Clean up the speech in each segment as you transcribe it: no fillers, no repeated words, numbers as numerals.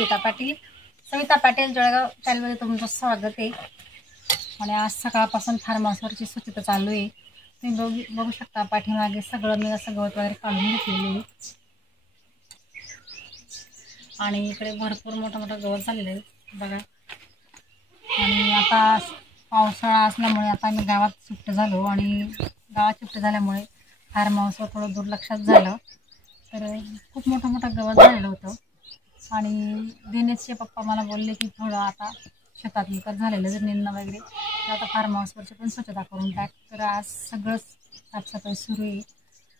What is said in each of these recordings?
सविता पाटील. सविता पाटील जळगाव चॅनलमध्ये तुमचं स्वागत आहे. आणि आज सकाळपासून फार्महाऊसवरची स्वच्छता चालू आहे. तुम्ही बघू शकता पाठीमागे सगळं मी असं गवत वगैरे काढून घेतलेलं आहे. आणि इकडे भरपूर मोठं गवत झालेलं आहे बघा. आणि आता पावसाळा असल्यामुळे आता आम्ही गावात शिफ्ट झालो आणि गावात शिफ्ट झाल्यामुळे फार्महाऊसवर थोडं दुर्लक्षात झालं. तर खूप मोठं गवत झालेलं होतं. आणि दिनेशचे पप्पा मला बोलले की थोडं आता शेतात विकत झालेलं जर निंदणं वगैरे तर आता फार्महाऊसवरची पण स्वच्छता करून टाक. तर आज सगळंच साफसफाई सुरू आहे.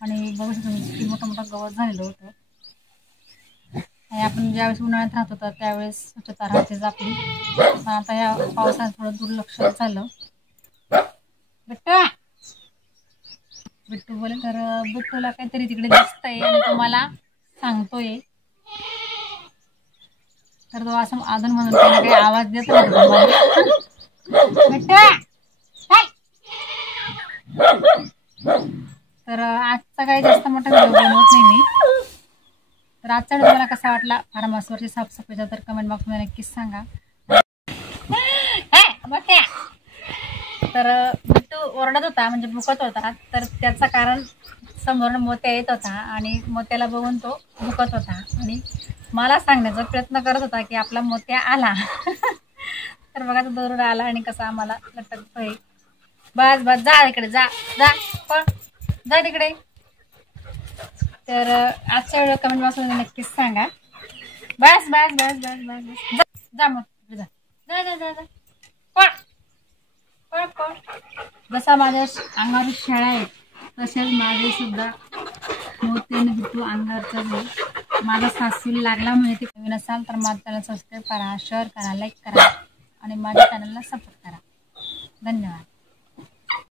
आणि बघू शकतो किती मोठं गवत झालेलं होतं. आणि आपण ज्यावेळेस उन्हाळ्यात राहत होतो त्यावेळेस स्वच्छता राहतेच आपली. पण आता या पावसात थोडं दुर्लक्ष झालं. बिट्टू बोले तर बिट्टूला काहीतरी तिकडे दिसतंय आणि तुम्हाला सांगतोय. तर तो असं अजून म्हणून त्याला काही आवाज देत तर आजचा काही जास्त मोठा व्हिडिओ बनवत नाही मी. तर आजचा व्हिडिओ मला कसा वाटला फार्महाऊसवरची साफसफाईचा तर कमेंट बॉक्समध्ये नक्कीच सांगा. तर बिट्टू ओरडत होता म्हणजे भुकत होता. तर त्याचं कारण समोर मोत्या येत होता आणि मोत्याला बघून तो भुकत होता आणि मला सांगण्याचा प्रयत्न करत होता की आपला मोत्या आला. तर बघा तो दौड आला आणि कसा आम्हाला लटकतोय. बस बस जा इकडे जा जा पण जा तिकडे. तर आजच्या व्हिडिओ कमेंट बॉक्समध्ये नक्कीच सांगा. बस बस बस बस बस बस जा मग जा जा जा जा जा पळ पळ पळ. जसा माझ्या अंगावर शेळ्या आहेत तसेच माझे सुद्धा मोत्याने बिट्टू अंगावरचा माझा सासूला लागला माहिती नवीन असाल तर माझ्या चॅनल सबस्क्राईब करा, शेअर करा, लाईक करा आणि माझ्या चॅनलला सपोर्ट करा. धन्यवाद.